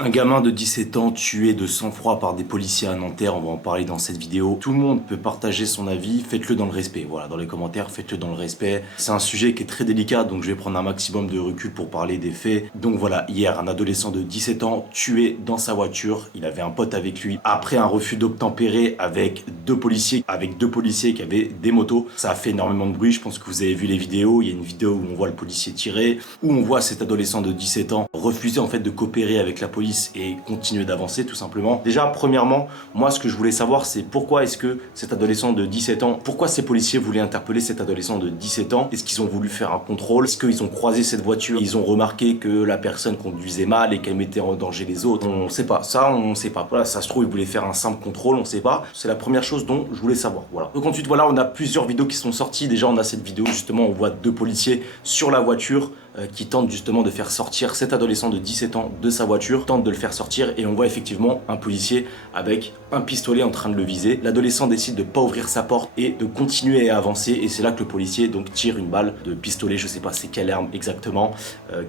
Un gamin de 17 ans tué de sang-froid par des policiers à Nanterre, on va en parler dans cette vidéo. Tout le monde peut partager son avis, faites-le dans le respect. Voilà, dans les commentaires, faites-le dans le respect. C'est un sujet qui est très délicat, donc je vais prendre un maximum de recul pour parler des faits. Donc voilà, hier, un adolescent de 17 ans tué dans sa voiture. Il avait un pote avec lui. Après un refus d'obtempérer avec deux policiers qui avaient des motos. Ça a fait énormément de bruit, je pense que vous avez vu les vidéos. Il y a une vidéo où on voit le policier tirer, où on voit cet adolescent de 17 ans refuser en fait de coopérer avec la police et continuer d'avancer tout simplement. Déjà, premièrement, moi ce que je voulais savoir, c'est pourquoi est-ce que cet adolescent de 17 ans, pourquoi ces policiers voulaient interpeller cet adolescent de 17 ans? Est-ce qu'ils ont voulu faire un contrôle? Est-ce qu'ils ont croisé cette voiture? Ils ont remarqué que la personne conduisait mal et qu'elle mettait en danger les autres? On sait pas, ça on sait pas. Voilà, ça se trouve ils voulaient faire un simple contrôle, on sait pas. C'est la première chose dont je voulais savoir. Voilà. Donc ensuite voilà, on a plusieurs vidéos qui sont sorties. Déjà on a cette vidéo justement, on voit deux policiers sur la voiture qui tente justement de faire sortir cet adolescent de 17 ans de sa voiture, tente de le faire sortir et on voit effectivement un policier avec un pistolet en train de le viser. L'adolescent décide de pas ouvrir sa porte et de continuer à avancer et c'est là que le policier donc tire une balle de pistolet, je sais pas c'est quelle arme exactement,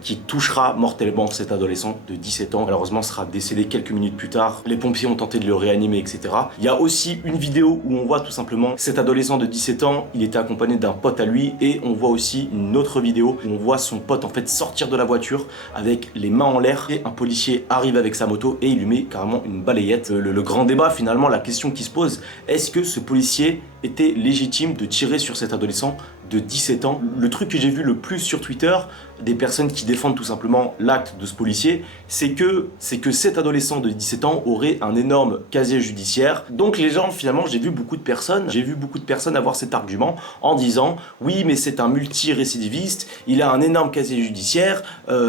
qui touchera mortellement cet adolescent de 17 ans. Malheureusement sera décédé quelques minutes plus tard. Les pompiers ont tenté de le réanimer, etc. Il y a aussi une vidéo où on voit tout simplement cet adolescent de 17 ans, il était accompagné d'un pote à lui et on voit aussi une autre vidéo où on voit son pote en fait sortir de la voiture avec les mains en l'air et un policier arrive avec sa moto et il lui met carrément une balayette. Le grand débat finalement, la question qui se pose, est-ce que ce policier était légitime de tirer sur cet adolescent de 17 ans? Le truc que j'ai vu le plus sur Twitter, des personnes qui défendent tout simplement l'acte de ce policier, c'est que cet adolescent de 17 ans aurait un énorme casier judiciaire. Donc les gens, finalement, j'ai vu beaucoup de personnes avoir cet argument en disant oui mais c'est un multi-récidiviste, il a un énorme casier judiciaire,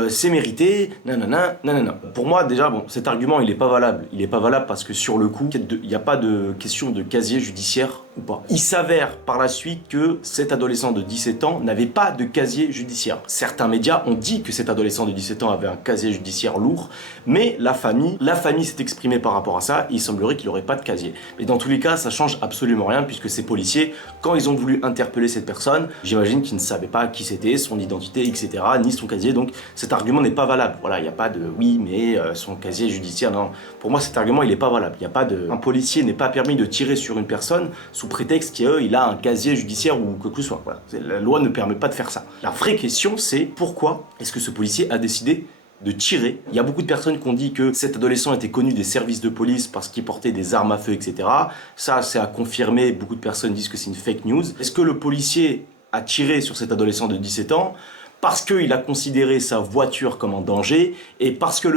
c'est mérité, nanana, nanana. Pour moi déjà, bon, cet argument il est pas valable. Il est pas valable parce que sur le coup, il n'y a pas de question de casier judiciaire ou pas. Il s'avère par la suite que cet adolescent de 17 ans n'avait pas de casier judiciaire. Certains médias ont dit que cet adolescent de 17 ans avait un casier judiciaire lourd, mais la famille s'est exprimée par rapport à ça, et il semblerait qu'il n'aurait pas de casier. Mais dans tous les cas, ça change absolument rien, puisque ces policiers, quand ils ont voulu interpeller cette personne, j'imagine qu'ils ne savaient pas qui c'était, son identité, etc., ni son casier, donc cet argument n'est pas valable. Voilà, il n'y a pas de oui, mais son casier judiciaire, non. Pour moi, cet argument, il n'est pas valable. Il y a pas de... Un policier n'est pas permis de tirer sur une personne sous prétexte qu'il a un casier judiciaire ou quoi que ce soit. Voilà. La loi ne permet pas de faire ça. La vraie question, c'est pourquoi est-ce que ce policier a décidé de tirer? Il y a beaucoup de personnes qui ont dit que cet adolescent était connu des services de police parce qu'il portait des armes à feu, etc. Ça, c'est à confirmer. Beaucoup de personnes disent que c'est une fake news. Est-ce que le policier a tiré sur cet adolescent de 17 ans parce qu'il a considéré sa voiture comme un danger, et parce que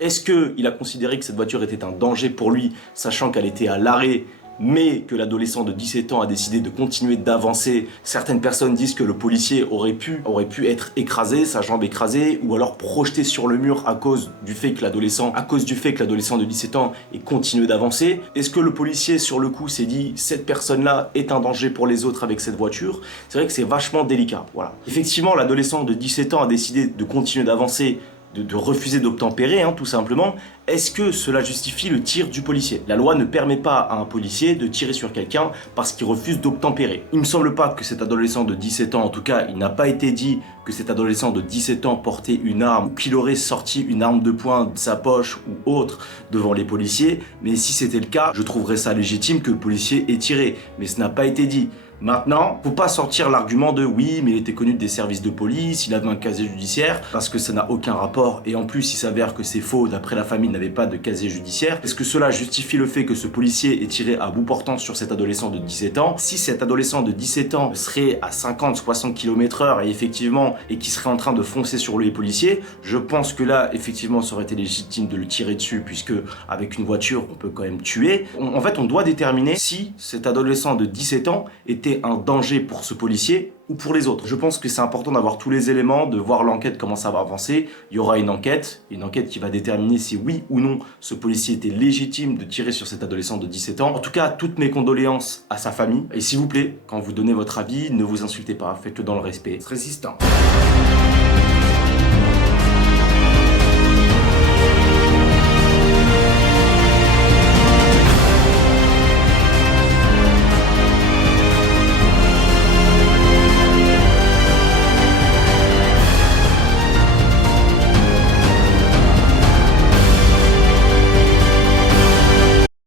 est-ce qu'il a considéré que cette voiture était un danger pour lui, sachant qu'elle était à l'arrêt, mais que l'adolescent de 17 ans a décidé de continuer d'avancer? Certaines personnes disent que le policier aurait pu être écrasé, sa jambe écrasée, ou alors projeté sur le mur à cause du fait que l'adolescent de 17 ans ait continué d'avancer. Est-ce que le policier sur le coup s'est dit cette personne-là est un danger pour les autres avec cette voiture? C'est vrai que c'est vachement délicat. Voilà. Effectivement, l'adolescent de 17 ans a décidé de continuer d'avancer, de refuser d'obtempérer, tout simplement. Est-ce que cela justifie le tir du policier? La loi ne permet pas à un policier de tirer sur quelqu'un parce qu'il refuse d'obtempérer. Il me semble pas que cet adolescent de 17 ans, en tout cas, il n'a pas été dit que cet adolescent de 17 ans portait une arme, ou qu'il aurait sorti une arme de poing de sa poche ou autre devant les policiers, mais si c'était le cas, je trouverais ça légitime que le policier ait tiré, mais ce n'a pas été dit. Maintenant, faut pas sortir l'argument de oui, mais il était connu des services de police, il avait un casier judiciaire, parce que ça n'a aucun rapport, et en plus il s'avère que c'est faux, d'après la famille, il n'avait pas de casier judiciaire. Est-ce que cela justifie le fait que ce policier ait tiré à bout portant sur cet adolescent de 17 ans? Si cet adolescent de 17 ans serait à 50-60 km/h et qui serait en train de foncer sur les policiers, je pense que là, effectivement, ça aurait été légitime de le tirer dessus, puisque avec une voiture, on peut quand même tuer. En fait, on doit déterminer si cet adolescent de 17 ans était un danger pour ce policier ou pour les autres. Je pense que c'est important d'avoir tous les éléments, de voir l'enquête, comment ça va avancer. Il y aura une enquête qui va déterminer si oui ou non ce policier était légitime de tirer sur cet adolescent de 17 ans. En tout cas, toutes mes condoléances à sa famille. Et s'il vous plaît, quand vous donnez votre avis, ne vous insultez pas, faites-le dans le respect. Résistant.